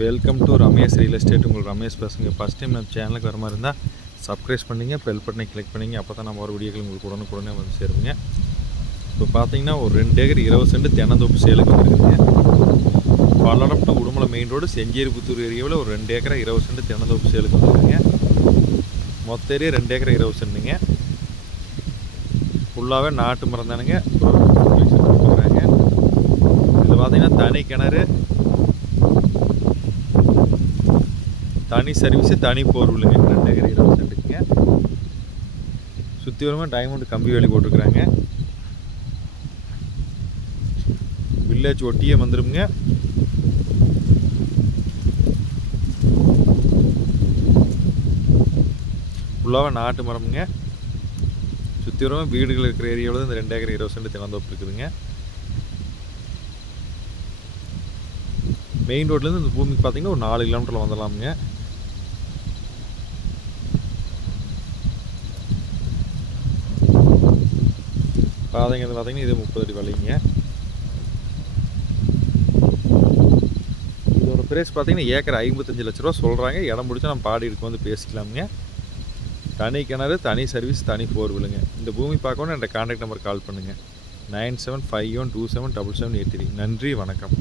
Welcome to Ramesh real estate. உங்களுக்கு ரமேஷ் பேசுங்க. First time நம்ம சேனலுக்கு வர மாதிரி இருந்தால் சப்ஸ்கிரைப் பண்ணிங்க, பெல் பட்டனை கிளிக் பண்ணிங்க. அப்போ தான் நம்ம வர வீடியோக்கள் உங்களுக்கு உடனுக்குடனே வந்து சேருங்க. இப்போ பார்த்தீங்கன்னா ஒரு 2 ஏக்கர் 20 சென்ட் தென்னந்தோப்பு சேலுக்கு வந்துருக்குதுங்க. Palladam to Udumalai main road Chencheriputhur ஏரியாவில் ஒரு 2 ஏக்கரா 20 சென்ட் தென்னந்தோப்பு சேலுக்கு வந்துருக்குங்க. மொத்த ஏரியா 2 ஏக்கரா 20 சென்ட்டுங்க. ஃபுல்லாகவே நாட்டு மரம் தானுங்க. கொடுக்குறாங்க. இதில் பார்த்தீங்கன்னா தனி கிணறு, தனி சர்வீஸு, தனி போர்வில்லுங்க. 2 ஏக்கர் 20 சென்ட்டுக்குங்க. சுற்றி வரமாக டைமண்ட் கம்பி வேலி போட்டிருக்குறாங்க. வில்லேஜ் ஒட்டியே வந்துடுங்க. ஃபுல்லாக நாட்டு மரமுங்க. சுற்றி வரமாக வீடுகள் இருக்கிற ஏரியாவில் தான் இந்த 2 ஏக்கர் 20 சென்ட் தென்னந்தோப்பு இருக்குதுங்க. மெயின் ரோட்லேருந்து இந்த பூமிக்கு பார்த்தீங்கன்னா ஒரு 4 கிலோமீட்டரில் வந்துடலாமுங்க. பாதைங்கிறது பார்த்தீங்கன்னா இது 30 அடி வழிங்க. இதோட பிரைஸ் பார்த்தீங்கன்னா ஏக்கர் 55 லட்ச ரூபா சொல்கிறாங்க. இடம் பிடிச்சா நம்ம பாடிக்கு வந்து பேசிக்கலாமுங்க. தனி கிணறு, தனி சர்வீஸ், தனி போர்வில்லுங்க. இந்த பூமி பார்க்கணும் என்ற கான்டாக்ட் நம்பர் கால் பண்ணுங்கள். 9751277783. நன்றி, வணக்கம்.